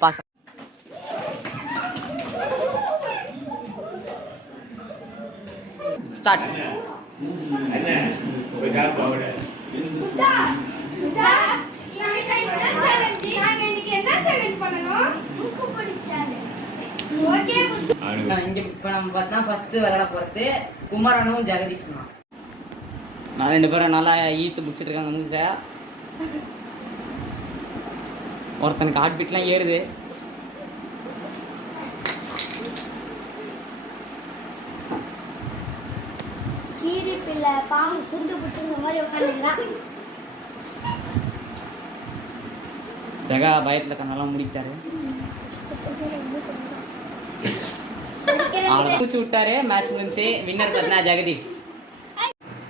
Pass start. இங்க இப்ப நம்ம பார்த்தா ஃபர்ஸ்ட் விளையாட போறது குமரனும் ஜெகதீஷும். நான் 2 பேரும் நல்லா ஈத்து முடிச்சிட்டு இருக்காங்க மூஞ்ச. ஒருத்தனுக்கு ஹார்ட் பீட்லாம் ஏறுது. கீரி பிள்ளை பாம்பு சுண்டு புடிச்ச மாதிரி உட்காந்துக்கிறான். ஜெகா பயத்துல கண்ணெல்லாம் முடிக்கிட்டாரு. பூச்சி விட்டாரு. மேட்ச் முடிஞ்சு. வின்னர் பார்த்தா ஜெகதீஷ்.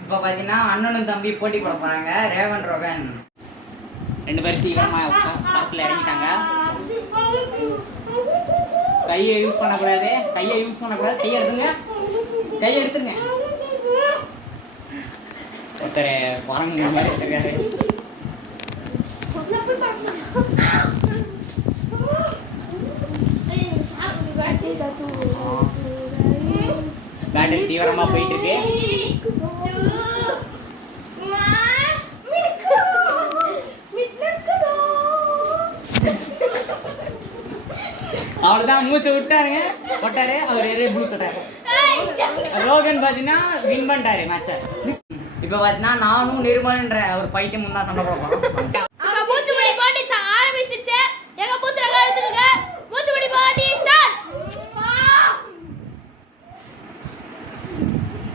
இப்போ பார்த்தீங்கன்னா அண்ணனும் தம்பி போட்டி போட போறாங்க. ரேவன் ரோகன் 2 பேரும் தீவிரமா களத்தில் இறங்கிட்டாங்க. கையை யூஸ் பண்ணக்கூடாது. கையை எடுத்துங்க. கையை எடுத்துருங்க. ஒருத்தர் குரங்கு மாதிரி வச்சிருக்காரு. பேட்டில் தீவிரமா போயிட்டு இருக்கு. அவர்தான் மூச்சை விட்டாருங்க. போட்டாரு. அவர் மூச்சு விட்டாரு. ரோகன் பாத்தீங்கன்னா வின் பண்ணிட்டாரு மேட்ச. இப்ப பாத்தீங்கன்னா நானும் நிர்மல்ன்ற அவர் பைத்தியம் முன்னா சண்டை போட போறோம்.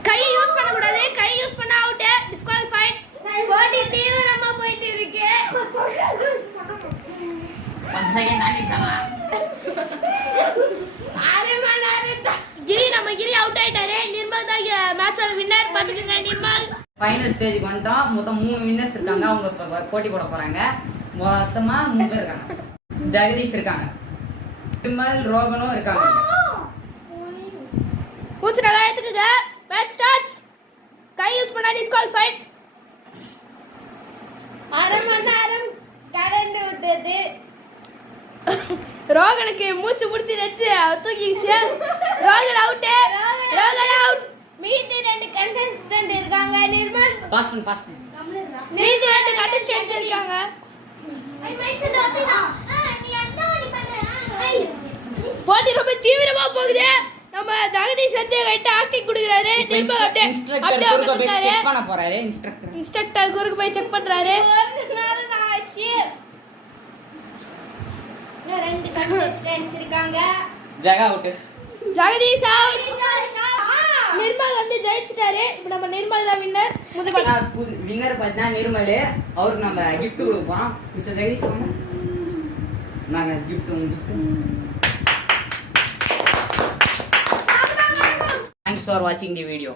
கை யூஸ் பண்ண கூடாது. கை யூஸ் பண்ணா அவுட். டிஸ்குவாலிஃபைட். பாடி தீவிரமா போயிட்டு இருக்கு. 1 செகண்ட் ஆனிச்சாமா. கிரி அவுட் ஆயிட்டாரு. நிர்மல் தான் மேட்சோட வின்னர். பாத்துக்கங்க நிர்மல். ஃபைனல் ஸ்டேஜுக்கு வந்துட்டோம். மொத்தம் 3 வின்னர்ஸ் இருக்காங்க. அவங்க இப்ப போட்டி போட போறாங்க. மொத்தமா 3 பேர் இருக்காங்க. ஜெகதீஷ் இருக்காங்க. நிர்மல் ரோகனும் இருக்காங்க. மூச்சு நல்லா எடுத்துக்கங்க. Match starts. கை யூஸ் பண்ணா டிஸ்குவாலிஃபைட். அரை மணி நேரம் கடந்து விட்டது. ரோகனுக்கு மூச்சு பிடிச்சி வச்சு தூக்கிச்சு. ரோகன் அவுட். ரோகன் அவுட். மீதி 2 கண்டஸ்டன்ட் இருக்காங்க. நிர்மல் பாஸ் பண்ணு. மீதி 2 கண்டஸ்டன்ட் இருக்காங்க. போட்டி ரொம்ப தீவிரமா போகுது. நம்ம ஜெகதீஷ் வந்து கைட்ட ஆக்டிங் குடுக்குறாரு. நிர்மல் இன்ஸ்ட்ரக்டர் குறுக்க போய் செக் பண்ண போறாரு. இன்ஸ்ட்ரக்டர் குறுக்க போய் செக் பண்றாரு. 2 கண்டஸ்டன்ட்ஸ் இருக்காங்க. ஜெகா அவுட். ஜெகதீஷ் அவுட். நிர்மல் வந்து ஜெயிச்சிட்டாரு. இப்போ நம்ம நிர்மல் தான் வின்னர். வின்னர் பார்த்தா நிர்மல். அவருக்கு நம்ம gift கொடுப்போம். மிஸ்டர் ஜெகதீஷ் நாங்க gift Thanks for watching the video.